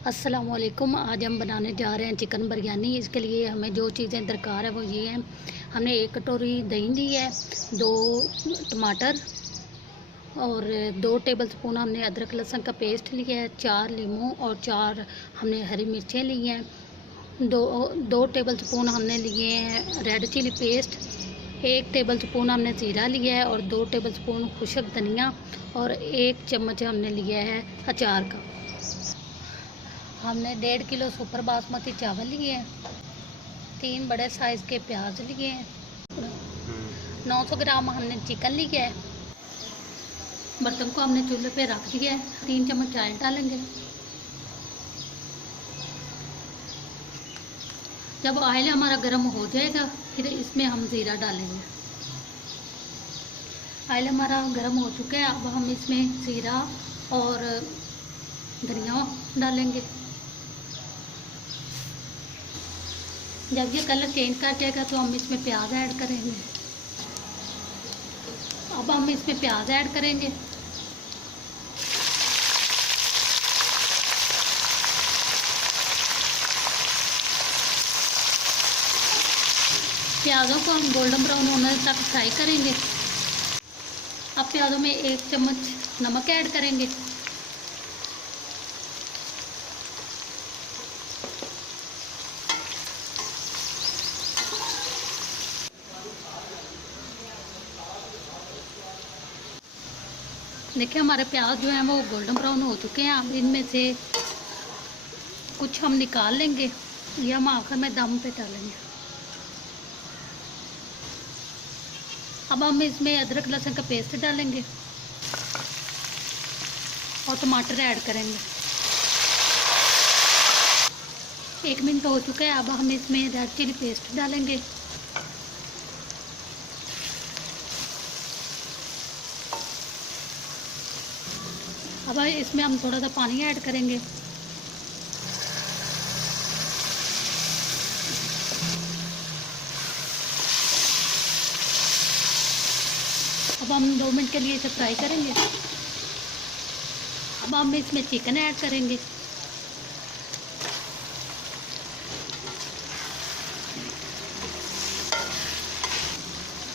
अस्सलामुअलैकुम। आज हम बनाने जा रहे हैं चिकन बिरयानी। इसके लिए हमें जो चीज़ें दरकार है वो ये हैं। हमने 1 कटोरी दही ली है, 2 टमाटर और 2 टेबल स्पून हमने अदरक लहसुन का पेस्ट लिया है, 4 लीमू और 4 हमने हरी मिर्चें ली हैं, 2 टेबल स्पून हमने लिए हैं red chilli paste, 1 tablespoon हमने ज़ीरा लिया है और 2 टेबल स्पून खुश्क धनिया और 1 चम्मच हमने लिया है अचार का। हमने 1.5 किलो सुपर बासमती चावल लिए हैं, 3 बड़े साइज़ के प्याज लिए हैं, 900 ग्राम हमने चिकन लिया है। बर्तन को हमने चूल्हे पे रख दिया है। 3 चम्मच ऑयल डालेंगे। जब ऑयल हमारा गर्म हो जाएगा फिर इसमें हम ज़ीरा डालेंगे। ऑयल हमारा गर्म हो चुका है, अब हम इसमें ज़ीरा और धनिया डालेंगे। जब ये कलर चेंज कर जाएगा तो हम इसमें प्याज ऐड करेंगे। अब हम इसमें प्याज ऐड करेंगे। प्याज़ों को हम गोल्डन ब्राउन होने तक फ्राई करेंगे। अब प्याज़ों में 1 चम्मच नमक ऐड करेंगे। देखिए हमारे प्याज जो हैं वो गोल्डन ब्राउन हो चुके हैं। अब इनमें से कुछ हम निकाल लेंगे, ये हम आखिर में दम पे डालेंगे। अब हम इसमें अदरक लहसुन का पेस्ट डालेंगे और टमाटर ऐड करेंगे। 1 मिनट हो चुका है। अब हम इसमें रेड चिली पेस्ट डालेंगे। अब इसमें हम थोड़ा सा पानी ऐड करेंगे। अब हम 2 मिनट के लिए इसे फ्राई करेंगे। अब हम इसमें चिकन ऐड करेंगे।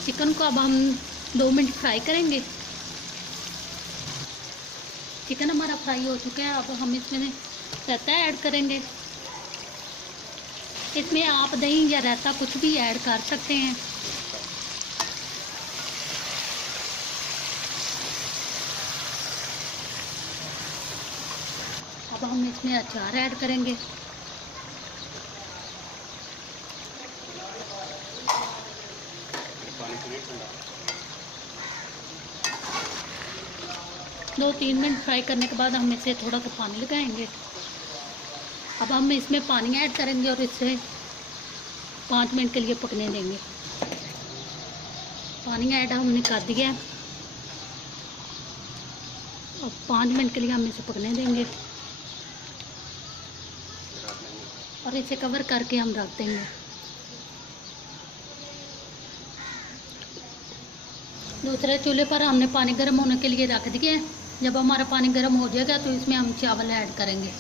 चिकन को अब हम 2 मिनट फ्राई करेंगे। चिकन हमारा फ्राई हो चुका है। अब हम इसमें रायता ऐड करेंगे। इसमें आप दही या रायता कुछ भी ऐड कर सकते हैं। अब हम इसमें अचार ऐड करेंगे। दो 3 मिनट फ्राई करने के बाद हम इसे थोड़ा सा पानी लगाएंगे। अब हम इसमें पानी ऐड करेंगे और इसे 5 मिनट के लिए पकने देंगे। पानी ऐड हमने कर दिया है। अब 5 मिनट के लिए हम इसे पकने देंगे और इसे कवर करके हम रख देंगे। दूसरे चूल्हे पर हमने पानी गर्म होने के लिए रख दिया है। जब हमारा पानी गर्म हो जाएगा तो इसमें हम चावल ऐड करेंगे।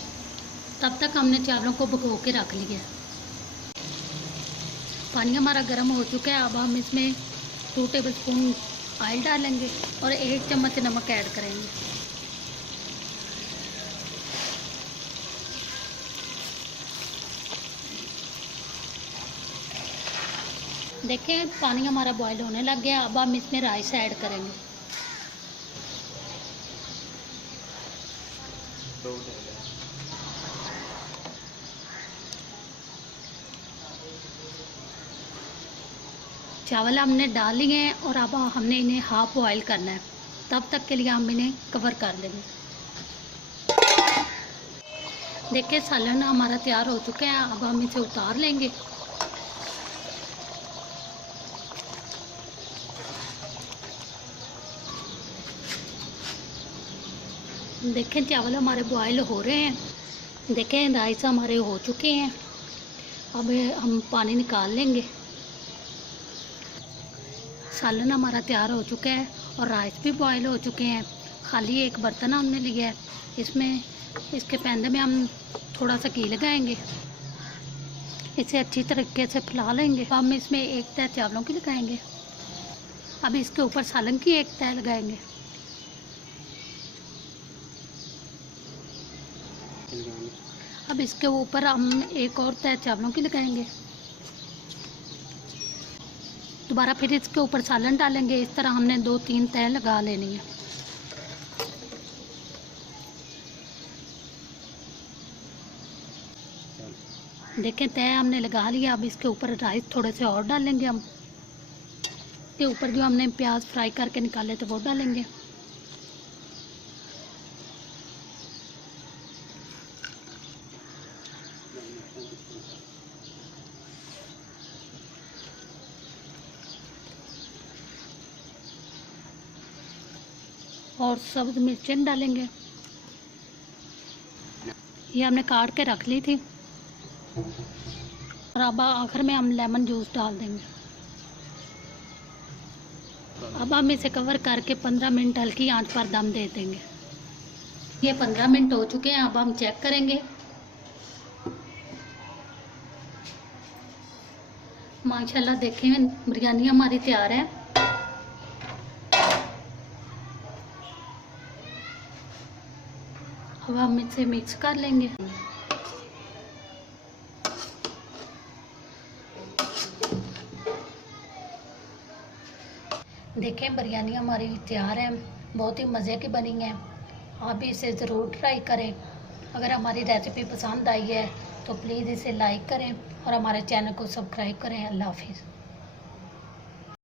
तब तक हमने चावलों को भिगो के रख लिया। पानी हमारा गर्म हो चुका है। अब हम इसमें 2 टेबल स्पून ऑयल डालेंगे और 1 चम्मच नमक ऐड करेंगे। देखिए पानी हमारा बॉयल होने लग गया। अब हम इसमें राइस ऐड करेंगे। चावल हमने डाल लिए हैं और अब हमने इन्हें हाफ बॉयल करना है। तब तक के लिए हम इन्हें कवर कर देंगे। देखिए सालन हमारा तैयार हो चुका है। अब हम इसे उतार लेंगे। देखें चावल हमारे बॉयल हो रहे हैं। देखें राइस हमारे हो चुके हैं। अब हम पानी निकाल लेंगे। सालन हमारा तैयार हो चुका है और राइस भी बॉयल हो चुके हैं। खाली एक बर्तन हमने लिया है, इसमें इसके पैंदे में हम थोड़ा सा घी लगाएंगे, इसे अच्छी तरीके से फैला लेंगे। अब हम इसमें एक तह चावलों की लगाएंगे। अब इसके ऊपर सालन की एक तह लगाएंगे। अब इसके ऊपर हम एक और तह चावलों की लगाएंगे। दोबारा फिर इसके ऊपर सालन डालेंगे। इस तरह हमने 2-3 तह लगा लेनी है। देखें तय हमने लगा लिया। अब इसके ऊपर राइस थोड़े से और डालेंगे हम। इसके ऊपर जो हमने प्याज फ्राई करके निकाले थे वो डालेंगे। और सब्ज मिर्चें डालेंगे, ये हमने काट के रख ली थी। और अब आखिर में हम लेमन जूस डाल देंगे। अब हम इसे कवर करके 15 मिनट हल्की आंच पर दम दे देंगे। ये 15 मिनट हो चुके हैं। अब हम चेक करेंगे। माशाल्लाह देखें बिरयानी हमारी तैयार है। अब हम इसे मिक्स कर लेंगे। देखें बिरयानी हमारी तैयार है, बहुत ही मज़े की बनी है। आप भी इसे ज़रूर ट्राई करें। अगर हमारी रेसिपी पसंद आई है तो प्लीज़ इसे लाइक करें और हमारे चैनल को सब्सक्राइब करें। अल्लाह हाफिज़।